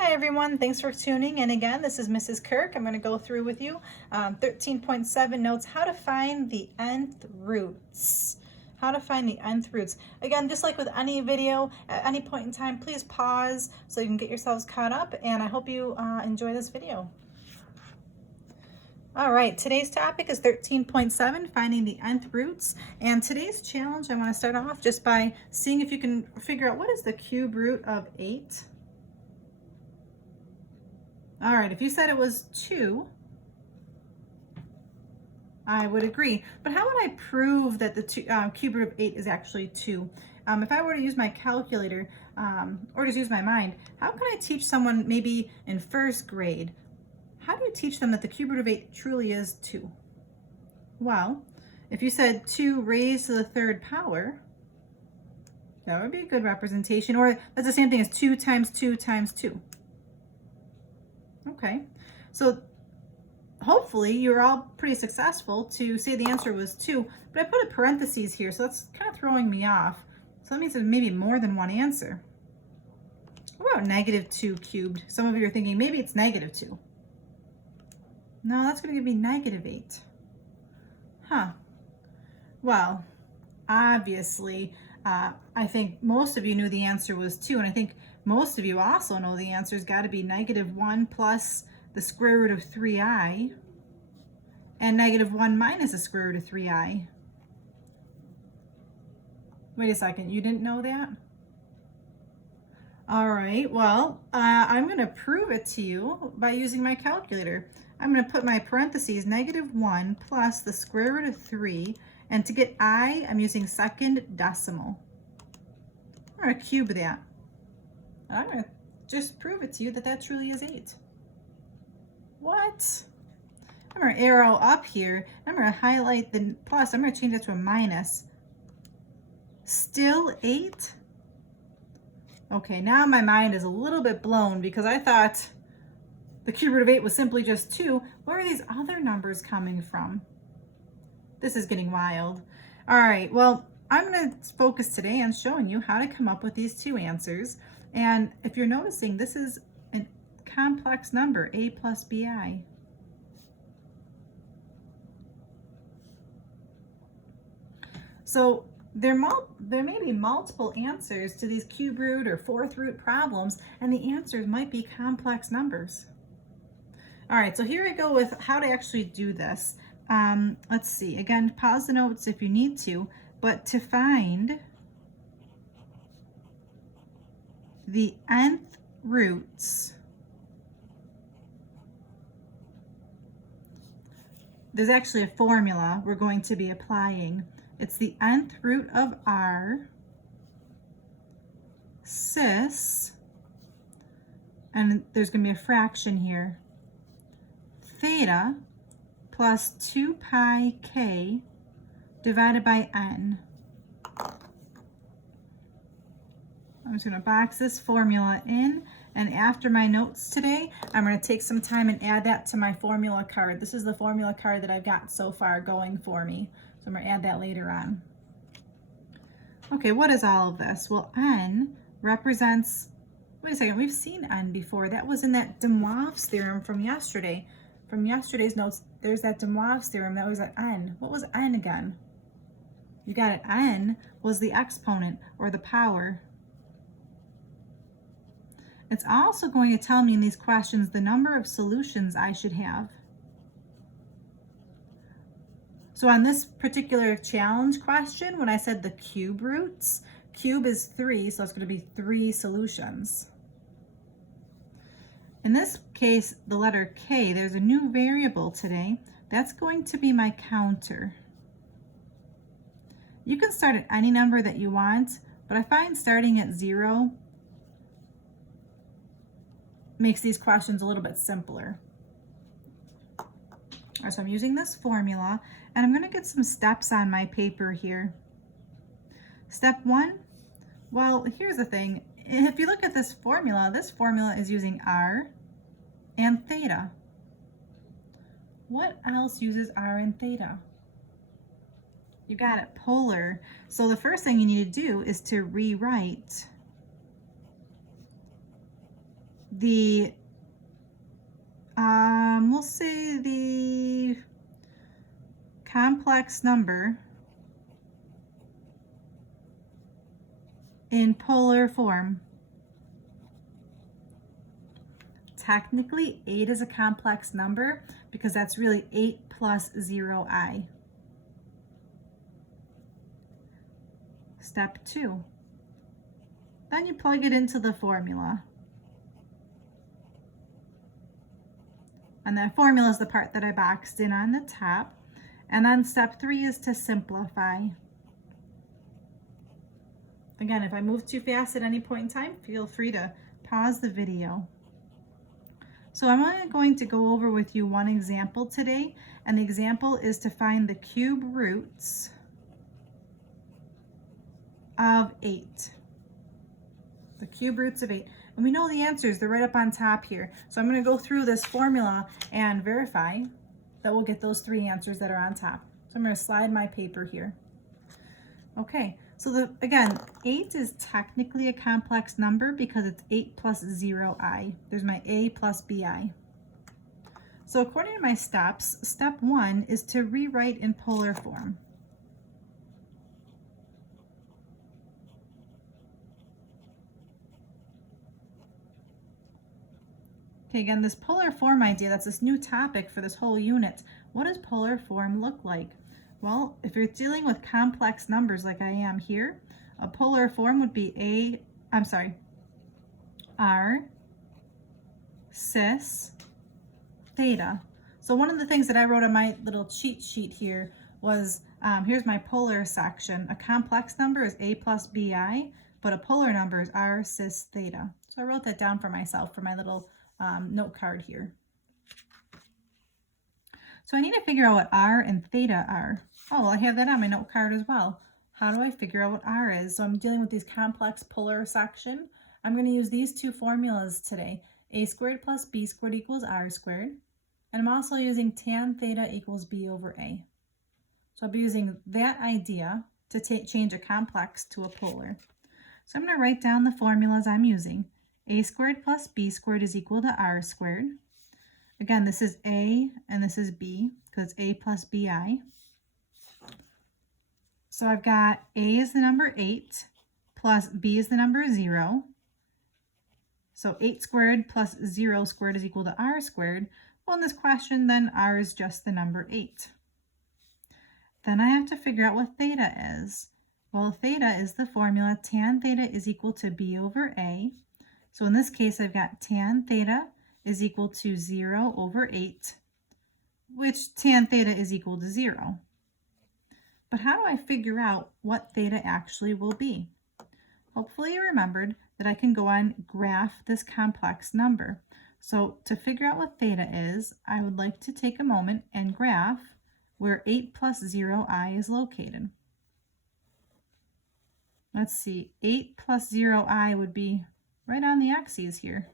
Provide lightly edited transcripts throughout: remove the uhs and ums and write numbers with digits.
Hi everyone, thanks for tuning in again. This is Mrs. Kirk. I'm going to go through with you 13.7 notes how to find the nth roots. How to find the nth roots. Again, just like with any video, at any point in time, please pause so you can get yourselves caught up, and I hope you enjoy this video. All right, today's topic is 13.7, finding the nth roots. And today's challenge, I want to start off just by seeing if you can figure out what is the cube root of 8. All right, if you said it was 2, I would agree. But how would I prove that the cube root of 8 is actually 2? If I were to use my calculator or just use my mind, how can I teach someone maybe in first grade? How do you teach them that the cube root of 8 truly is 2? Well, if you said 2 raised to the third power, that would be a good representation. Or that's the same thing as 2 times 2 times 2. Okay, so hopefully you're all pretty successful to say the answer was 2, but I put a parentheses here, so that's kind of throwing me off. So that means there's maybe more than one answer. What about negative 2 cubed? Some of you are thinking maybe it's negative 2. No, that's going to give me negative 8. Huh. Well, obviously, I think most of you knew the answer was 2, and I think most of you also know the answer's got to be negative 1 plus the square root of 3i and negative 1 minus the square root of 3i. Wait a second, you didn't know that? All right, well, I'm going to prove it to you by using my calculator. I'm going to put my parentheses negative 1 plus the square root of 3, and to get I, I'm using second decimal. I'm going to cube that. I'm going to just prove it to you that that truly is 8. What? I'm going to arrow up here. I'm going to highlight the plus. I'm going to change that to a minus. Still 8? Okay, now my mind is a little bit blown because I thought the cube root of 8 was simply just 2. Where are these other numbers coming from? This is getting wild. All right, well, I'm going to focus today on showing you how to come up with these two answers. And if you're noticing, this is a complex number, a plus bi. So there may be multiple answers to these cube root or fourth root problems, and the answers might be complex numbers. All right, so here I go with how to actually do this. Let's see, again, pause the notes if you need to, but to find the nth roots, there's actually a formula we're going to be applying. It's the nth root of r cis, and there's going to be a fraction here, theta plus 2 pi k divided by n. I'm just going to box this formula in, and after my notes today, I'm going to take some time and add that to my formula card. This is the formula card that I've got so far going for me, so I'm going to add that later on. Okay, what is all of this? Well, n represents, wait a second, we've seen n before. That was in that de Moivre's theorem from yesterday. From yesterday's notes, there's that de Moivre's theorem that was at n. What was n again? You got it, n was the exponent or the power. It's also going to tell me in these questions the number of solutions I should have. So on this particular challenge question, when I said the cube roots, cube is 3, so it's going to be 3 solutions. In this case, the letter k, there's a new variable today. That's going to be my counter. You can start at any number that you want, but I find starting at 0 makes these questions a little bit simpler. All right, so I'm using this formula, and I'm going to get some steps on my paper here. Step 1, well, here's the thing. If you look at this formula is using r and theta. What else uses r and theta? You got it, polar. So the first thing you need to do is to rewrite the, we'll say the complex number in polar form. Technically, 8 is a complex number because that's really 8 plus 0i. Step 2. Then you plug it into the formula. And that formula is the part that I boxed in on the top. And then step 3 is to simplify. Again, if I move too fast at any point in time, feel free to pause the video. So I'm only going to go over with you one example today, and the example is to find the cube roots of 8. The cube roots of 8. And we know the answers, they're right up on top here. So I'm going to go through this formula and verify that we'll get those 3 answers that are on top. So I'm going to slide my paper here. Okay, so again, 8 is technically a complex number because it's 8 plus 0i. There's my a plus bi. So according to my steps, step 1 is to rewrite in polar form. Okay, again, this polar form idea, that's this new topic for this whole unit. What does polar form look like? Well, if you're dealing with complex numbers like I am here, a polar form would be r cis theta. So one of the things that I wrote on my little cheat sheet here was, here's my polar section. A complex number is a plus bi, but a polar number is r cis theta. So I wrote that down for myself for my little note card here. So I need to figure out what r and theta are. Oh, well, I have that on my note card as well. How do I figure out what r is? So I'm dealing with these complex polar section. I'm going to use these 2 formulas today. A squared plus b squared equals r squared. And I'm also using tan theta equals b over a. So I'll be using that idea to change a complex to a polar. So I'm going to write down the formulas I'm using. A squared plus b squared is equal to r squared. Again, this is a and this is b because it's a plus bi. So I've got a is the number 8 plus b is the number 0. So 8 squared plus 0 squared is equal to r squared. Well, in this question, then r is just the number 8. Then I have to figure out what theta is. Well, theta is the formula tan theta is equal to b over a. So in this case, I've got tan theta is equal to 0 over 8, which tan theta is equal to 0. But how do I figure out what theta actually will be? Hopefully you remembered that I can go on graph this complex number. So to figure out what theta is, I would like to take a moment and graph where 8 plus 0i is located. Let's see, 8 plus 0i would be right on the axes here.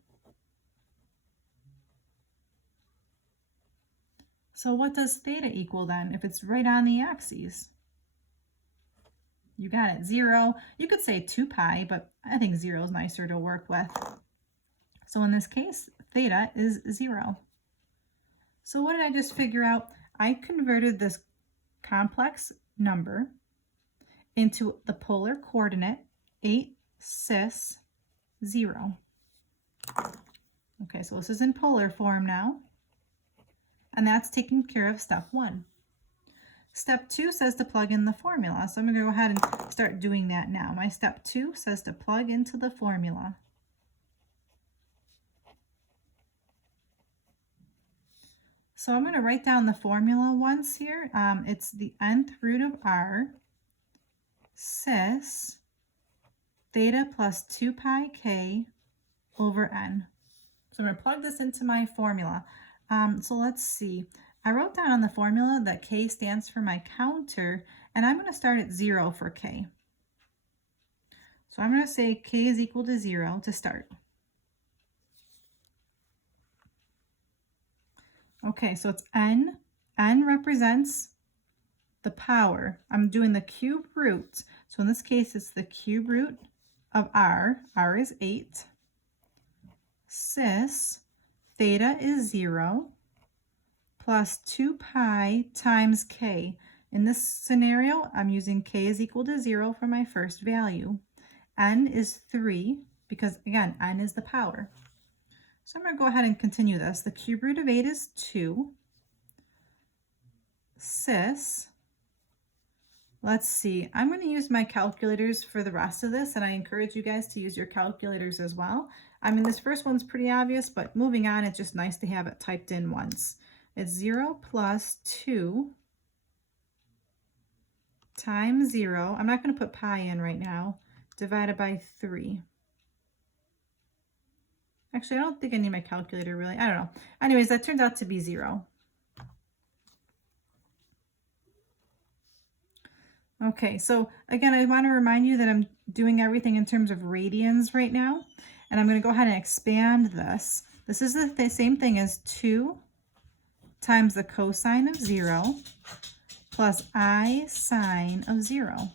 So what does theta equal then if it's right on the axes? You got it, 0. You could say 2 pi, but I think 0 is nicer to work with. So in this case, theta is 0. So what did I just figure out? I converted this complex number into the polar coordinate 8 cis 0. Okay, so this is in polar form now. And that's taking care of step 1. Step 2 says to plug in the formula. So I'm going to go ahead and start doing that now. My step 2 says to plug into the formula. So I'm going to write down the formula once here. It's the nth root of r cis theta plus 2 pi k over n. So I'm going to plug this into my formula. So let's see. I wrote down on the formula that k stands for my counter, and I'm going to start at 0 for k. So I'm going to say k is equal to 0 to start. Okay, so it's n. N represents the power. I'm doing the cube root. So in this case, it's the cube root of r. R is 8. cis theta is 0 plus 2 pi times k. In this scenario, I'm using k is equal to 0 for my first value. N is 3 because, again, n is the power. So I'm going to go ahead and continue this. The cube root of 8 is 2. Cis, let's see, I'm going to use my calculators for the rest of this, and I encourage you guys to use your calculators as well. I mean, this first one's pretty obvious, but moving on, it's just nice to have it typed in once. It's 0 plus 2 times 0. I'm not going to put pi in right now. Divided by 3. Actually, I don't think I need my calculator really. I don't know. Anyways, that turns out to be 0. Okay, so again, I want to remind you that I'm doing everything in terms of radians right now. And I'm going to go ahead and expand this. This is the same thing as 2 times the cosine of 0 plus I sine of 0.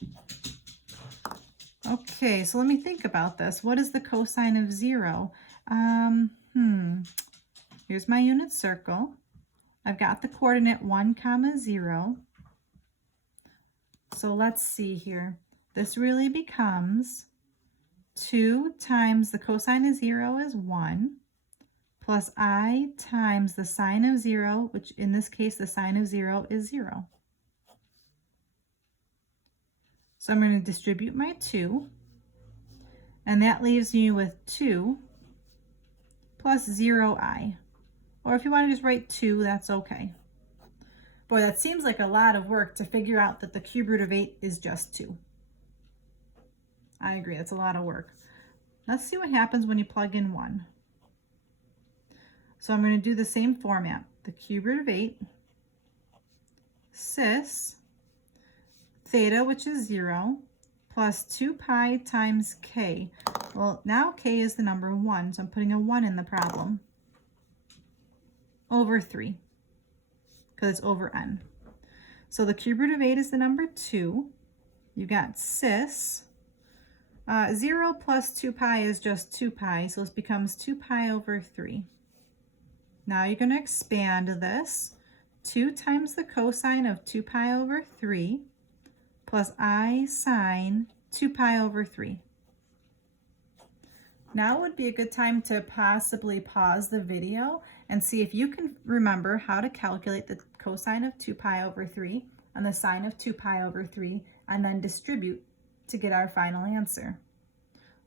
Okay, so let me think about this. What is the cosine of 0? Here's my unit circle. I've got the coordinate 1, 0. So let's see here. This really becomes 2 times the cosine of 0 is 1, plus I times the sine of 0, which in this case the sine of 0 is 0. So I'm going to distribute my 2, and that leaves me with 2 plus 0i. Or if you want to just write 2, that's okay. Boy, that seems like a lot of work to figure out that the cube root of 8 is just 2. I agree, that's a lot of work. Let's see what happens when you plug in 1. So I'm going to do the same format. The cube root of 8, cis theta, which is 0, plus 2 pi times k. Well, now k is the number 1, so I'm putting a 1 in the problem, over 3, because it's over n. So the cube root of 8 is the number 2. You've got cis. 0 plus 2 pi is just 2 pi, so this becomes 2 pi over 3. Now you're going to expand this. 2 times the cosine of 2 pi over 3 plus I sine 2 pi over 3. Now would be a good time to possibly pause the video and see if you can remember how to calculate the cosine of 2 pi over 3 and the sine of 2 pi over 3 and then distribute to get our final answer.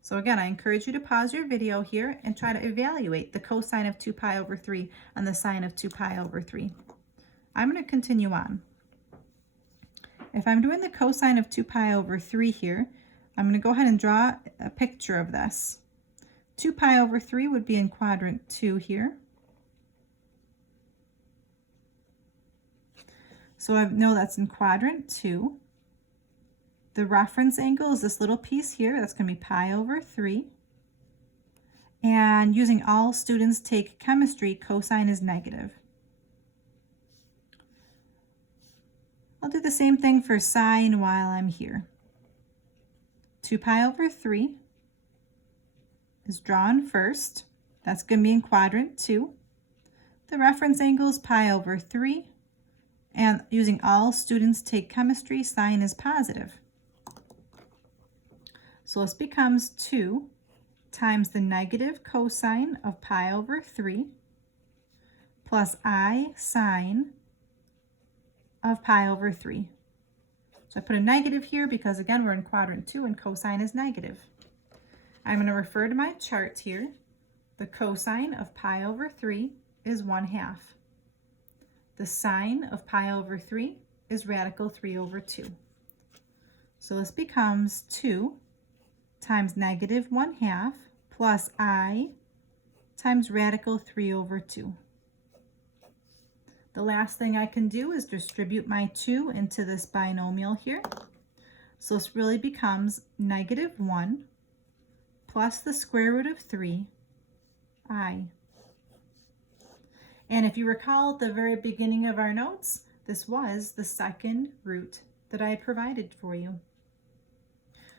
So again, I encourage you to pause your video here and try to evaluate the cosine of 2 pi over 3 and the sine of 2 pi over 3. I'm going to continue on. If I'm doing the cosine of 2 pi over 3 here, I'm going to go ahead and draw a picture of this. 2 pi over 3 would be in quadrant 2 here. So I know that's in quadrant 2. The reference angle is this little piece here. That's going to be pi over 3. And using all students take chemistry, cosine is negative. I'll do the same thing for sine while I'm here. 2 pi over 3 is drawn first. That's going to be in quadrant 2. The reference angle is pi over 3. And using all students take chemistry, sine is positive. So this becomes 2 times the negative cosine of pi over 3 plus I sine of pi over 3. So I put a negative here because, again, we're in quadrant 2 and cosine is negative. I'm going to refer to my chart here. The cosine of pi over 3 is 1/2. The sine of pi over 3 is radical 3 over 2. So this becomes 2 times negative 1/2 plus I times radical 3 over 2. The last thing I can do is distribute my 2 into this binomial here. So this really becomes negative 1 plus the square root of 3, I. And if you recall at the very beginning of our notes, this was the second root that I provided for you.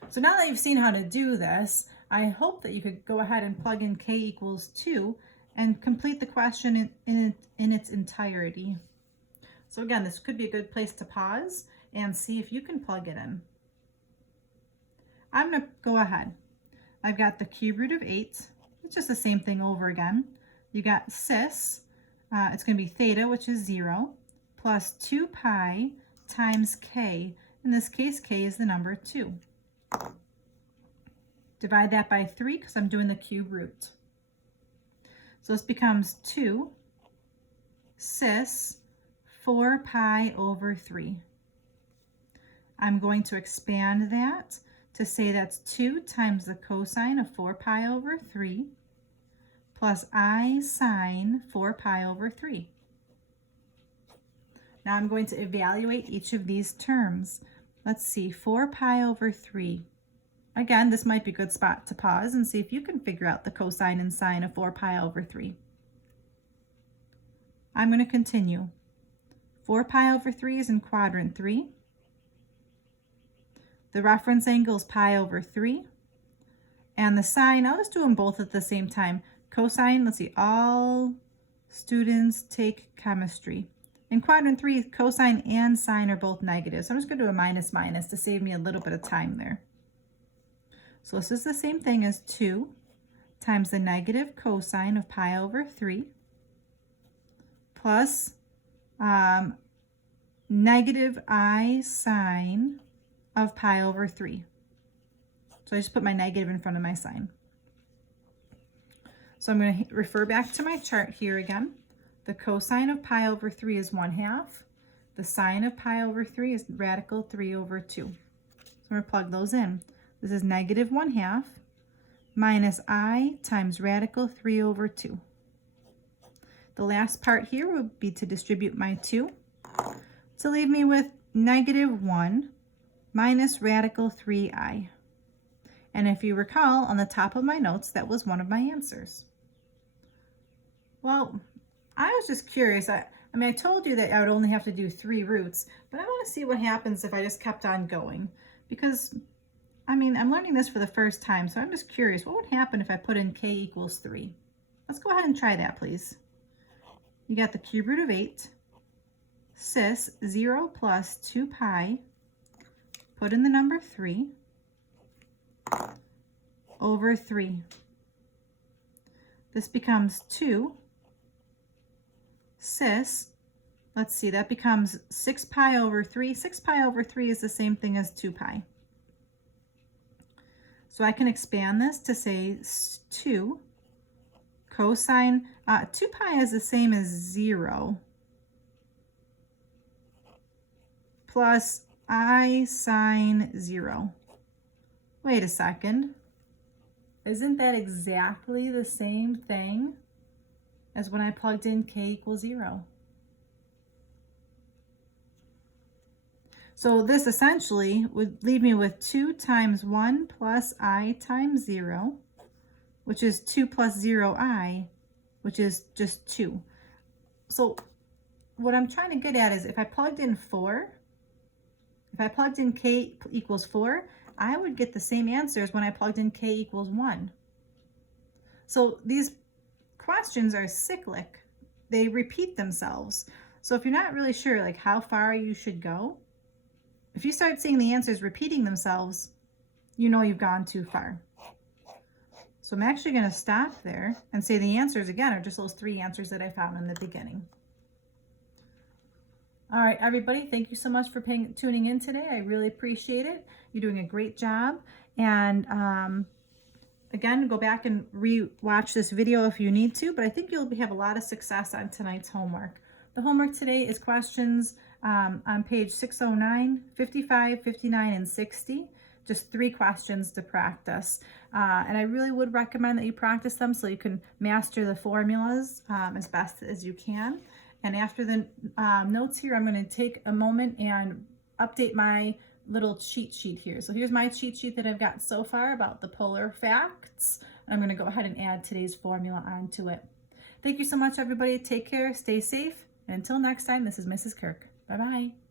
So now that you've seen how to do this, I hope that you could go ahead and plug in k equals 2 and complete the question in its entirety. So again, this could be a good place to pause and see if you can plug it in. I'm going to go ahead. I've got the cube root of 8. It's just the same thing over again. You got cis, it's going to be theta, which is 0, plus 2 pi times k. In this case, k is the number 2. Divide that by 3 because I'm doing the cube root. So this becomes 2 cis 4 pi over 3. I'm going to expand that to say that's 2 times the cosine of 4 pi over 3 plus I sine 4 pi over 3. Now I'm going to evaluate each of these terms. Let's see, 4 pi over 3. Again, this might be a good spot to pause and see if you can figure out the cosine and sine of 4 pi over 3. I'm going to continue. 4 pi over 3 is in quadrant 3. The reference angle is pi over 3. And the sine, I'll just do them both at the same time. Cosine, let's see, all students take chemistry. In quadrant 3, cosine and sine are both negative. So I'm just going to do a minus minus to save me a little bit of time there. So this is the same thing as 2 times the negative cosine of pi over 3 plus negative I sine of pi over 3. So I just put my negative in front of my sign. So I'm going to refer back to my chart here again. The cosine of pi over 3 is 1/2. The sine of pi over 3 is radical 3 over 2. So I'm going to plug those in. This is negative 1/2 minus I times radical 3 over 2. The last part here would be to distribute my 2 to leave me with negative 1 minus radical 3i. And if you recall, on the top of my notes, that was one of my answers. Well, I was just curious. I mean, I told you that I would only have to do 3 roots, but I want to see what happens if I just kept on going. Because, I mean, I'm learning this for the first time, so I'm just curious. What would happen if I put in k equals 3? Let's go ahead and try that, please. You got the cube root of 8, cis 0 plus 2 pi, put in the number 3, over 3. This becomes 2 cis, let's see, that becomes 6 pi over 3. 6 pi over 3 is the same thing as 2 pi. So I can expand this to say 2 cosine, 2 pi is the same as 0 plus I sine 0. Wait a second. Isn't that exactly the same thing as when I plugged in k equals 0? So this essentially would leave me with 2 times 1 plus I times 0, which is 2 plus 0i, which is just 2. So what I'm trying to get at is if I plugged in 4, if I plugged in k equals 4, I would get the same answers when I plugged in k equals 1. So these questions are cyclic. They repeat themselves. So if you're not really sure like how far you should go, if you start seeing the answers repeating themselves, you know you've gone too far. So I'm actually going to stop there and say the answers again are just those 3 answers that I found in the beginning. All right, everybody, thank you so much for tuning in today. I really appreciate it. You're doing a great job. And again, go back and re-watch this video if you need to, but I think you'll have a lot of success on tonight's homework. The homework today is questions on page 609, 55, 59, and 60. Just 3 questions to practice. And I really would recommend that you practice them so you can master the formulas as best as you can. And after the notes here, I'm going to take a moment and update my little cheat sheet here. So here's my cheat sheet that I've got so far about the polar facts. I'm going to go ahead and add today's formula onto it. Thank you so much, everybody. Take care, stay safe, and until next time, this is Mrs. Kirk. Bye-bye.